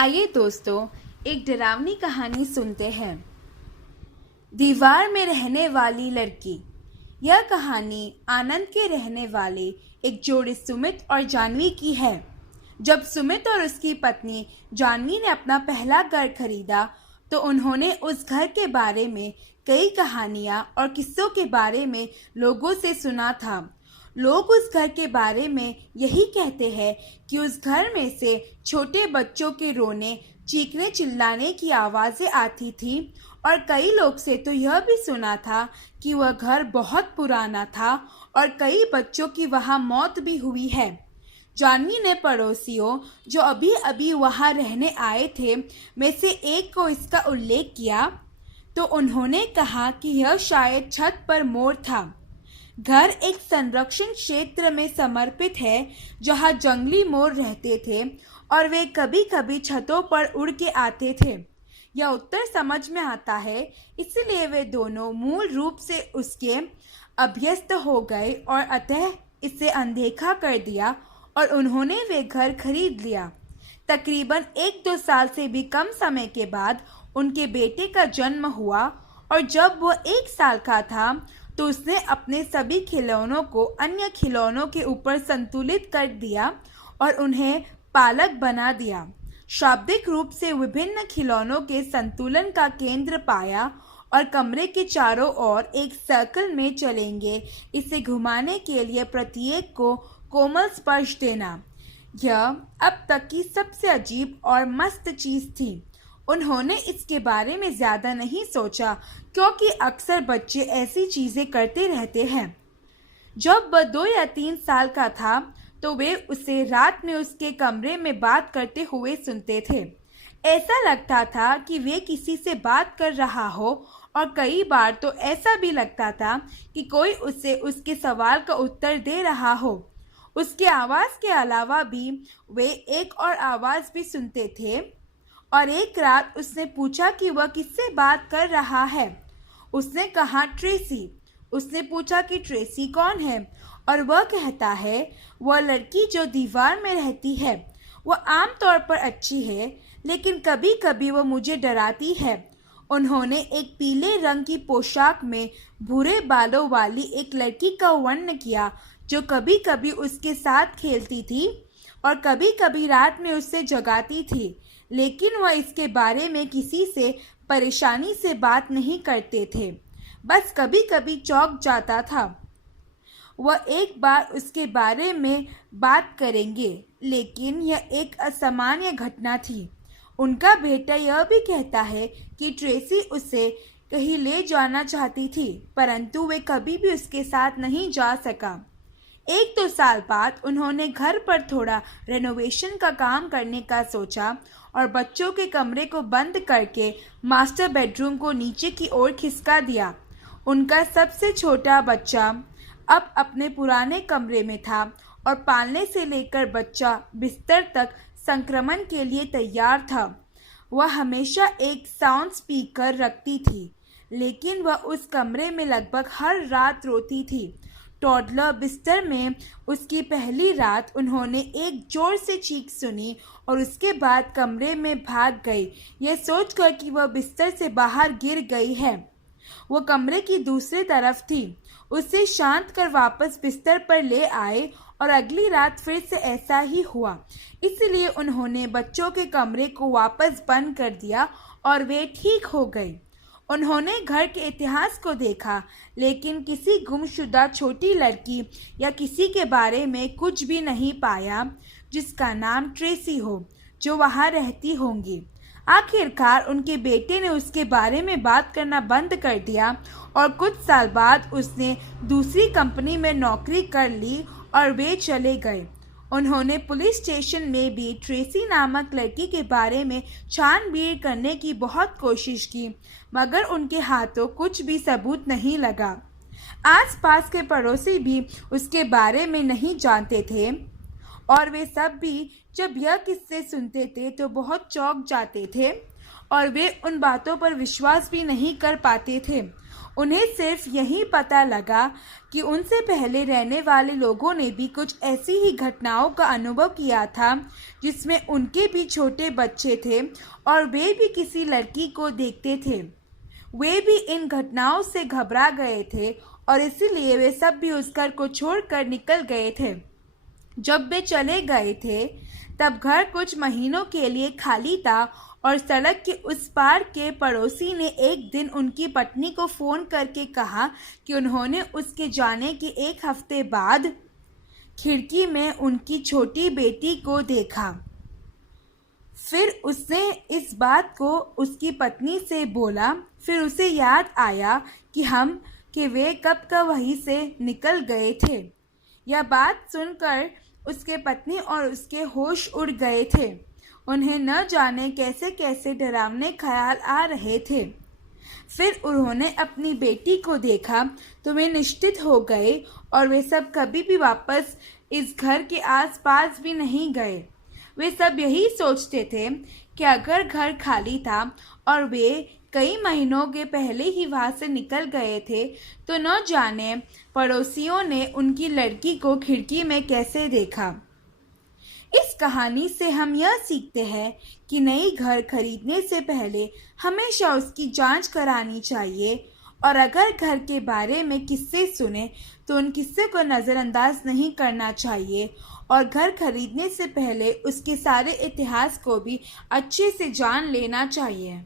आइए दोस्तों, एक डरावनी कहानी सुनते हैं। दीवार में रहने वाली लड़की। यह कहानी आनंद के रहने वाले एक जोड़ी सुमित और जानवी की है। जब सुमित और उसकी पत्नी जानवी ने अपना पहला घर खरीदा तो उन्होंने उस घर के बारे में कई कहानियां और किस्सों के बारे में लोगों से सुना था। लोग उस घर के बारे में यही कहते हैं कि उस घर में से छोटे बच्चों के रोने, चीखने, चिल्लाने की आवाज़ें आती थी और कई लोग से तो यह भी सुना था कि वह घर बहुत पुराना था और कई बच्चों की वहाँ मौत भी हुई है। जानवी ने पड़ोसियों जो अभी अभी वहाँ रहने आए थे में से एक को इसका उल्लेख किया तो उन्होंने कहा कि यह शायद छत पर मोर था। घर एक संरक्षण क्षेत्र में समर्पित है जहां जंगली मोर रहते थे और वे कभी कभी छतों पर उड़ के आते थे। यह उत्तर समझ में आता है, इसलिए वे दोनों मूल रूप से उसके अभ्यस्त हो गए और अतः इसे अनदेखा कर दिया और उन्होंने वे घर खरीद लिया। तकरीबन 1-2 साल से भी कम समय के बाद उनके बेटे का जन्म हुआ और जब वह 1 साल का था तो उसने अपने सभी खिलौनों को अन्य खिलौनों के ऊपर संतुलित कर दिया और उन्हें पालक बना दिया। शाब्दिक रूप से विभिन्न खिलौनों के संतुलन का केंद्र पाया और कमरे के चारों ओर एक सर्कल में चलेंगे। इसे घुमाने के लिए प्रत्येक को कोमल स्पर्श देना, यह अब तक की सबसे अजीब और मस्त चीज थी। उन्होंने इसके बारे में ज़्यादा नहीं सोचा क्योंकि अक्सर बच्चे ऐसी चीज़ें करते रहते हैं। जब वह 2 या 3 साल का था तो वे उसे रात में उसके कमरे में बात करते हुए सुनते थे। ऐसा लगता था कि वे किसी से बात कर रहा हो और कई बार तो ऐसा भी लगता था कि कोई उसे उसके सवाल का उत्तर दे रहा हो। उसके आवाज़ के अलावा भी वे एक और आवाज़ भी सुनते थे और एक रात उसने पूछा कि वह किससे बात कर रहा है। उसने कहा ट्रेसी। उसने पूछा कि ट्रेसी कौन है और वह कहता है वह लड़की जो दीवार में रहती है। वह आमतौर पर अच्छी है लेकिन कभी कभी वह मुझे डराती है। उन्होंने एक पीले रंग की पोशाक में भूरे बालों वाली एक लड़की का वर्णन किया जो कभी कभी उसके साथ खेलती थी और कभी कभी रात में उससे जगाती थी, लेकिन वह इसके बारे में किसी से परेशानी से बात नहीं करते थे, बस कभी कभी चौंक जाता था। वह एक बार उसके बारे में बात करेंगे, लेकिन यह एक असामान्य घटना थी। उनका बेटा यह भी कहता है कि ट्रेसी उसे कहीं ले जाना चाहती थी, परंतु वे कभी भी उसके साथ नहीं जा सका। 1-2 साल बाद उन्होंने घर पर थोड़ा रेनोवेशन का काम करने का सोचा और बच्चों के कमरे को बंद करके मास्टर बेडरूम को नीचे की ओर खिसका दिया। उनका सबसे छोटा बच्चा अब अपने पुराने कमरे में था और पालने से लेकर बच्चा बिस्तर तक संक्रमण के लिए तैयार था। वह हमेशा एक साउंड स्पीकर रखती थी, लेकिन वह उस कमरे में लगभग हर रात रोती थी। टॉडलर बिस्तर में उसकी पहली रात उन्होंने एक जोर से चीख सुनी और उसके बाद कमरे में भाग गई, यह सोचकर कि वह बिस्तर से बाहर गिर गई है। वो कमरे की दूसरी तरफ थी। उसे शांत कर वापस बिस्तर पर ले आए और अगली रात फिर से ऐसा ही हुआ। इसलिए उन्होंने बच्चों के कमरे को वापस बंद कर दिया और वे ठीक हो गए। उन्होंने घर के इतिहास को देखा, लेकिन किसी गुमशुदा छोटी लड़की या किसी के बारे में कुछ भी नहीं पाया जिसका नाम ट्रेसी हो, जो वहाँ रहती होंगी। आखिरकार उनके बेटे ने उसके बारे में बात करना बंद कर दिया और कुछ साल बाद उसने दूसरी कंपनी में नौकरी कर ली और वे चले गए। उन्होंने पुलिस स्टेशन में भी ट्रेसी नामक लड़की के बारे में छानबीन करने की बहुत कोशिश की, मगर उनके हाथों कुछ भी सबूत नहीं लगा। आसपास के पड़ोसी भी उसके बारे में नहीं जानते थे और वे सब भी जब यह किस्से सुनते थे तो बहुत चौंक जाते थे और वे उन बातों पर विश्वास भी नहीं कर पाते थे। उन्हें सिर्फ यही पता लगा कि उनसे पहले रहने वाले लोगों ने भी कुछ ऐसी ही घटनाओं का अनुभव किया था जिसमें उनके भी छोटे बच्चे थे और वे भी किसी लड़की को देखते थे। वे भी इन घटनाओं से घबरा गए थे और इसीलिए वे सब भी उस घर को छोड़कर निकल गए थे। जब वे चले गए थे तब घर कुछ महीनों के लिए खाली था और सड़क के उस पार के पड़ोसी ने एक दिन उनकी पत्नी को फ़ोन करके कहा कि उन्होंने उसके जाने के एक हफ्ते बाद खिड़की में उनकी छोटी बेटी को देखा। फिर उसने इस बात को उसकी पत्नी से बोला। फिर उसे याद आया कि वे कब का वहीं से निकल गए थे। यह बात सुनकर उसके पत्नी और उसके होश उड़ गए थे। उन्हें न जाने कैसे कैसे डरावने ख्याल आ रहे थे। फिर उन्होंने अपनी बेटी को देखा तो वे निश्चित हो गए और वे सब कभी भी वापस इस घर के आसपास भी नहीं गए। वे सब यही सोचते थे कि अगर घर खाली था और वे कई महीनों के पहले ही वहाँ से निकल गए थे तो न जाने पड़ोसियों ने उनकी लड़की को खिड़की में कैसे देखा। इस कहानी से हम यह सीखते हैं कि नई घर खरीदने से पहले हमेशा उसकी जांच करानी चाहिए और अगर घर के बारे में किस्से सुने तो उन किस्से को नज़रअंदाज नहीं करना चाहिए और घर खरीदने से पहले उसके सारे इतिहास को भी अच्छे से जान लेना चाहिए।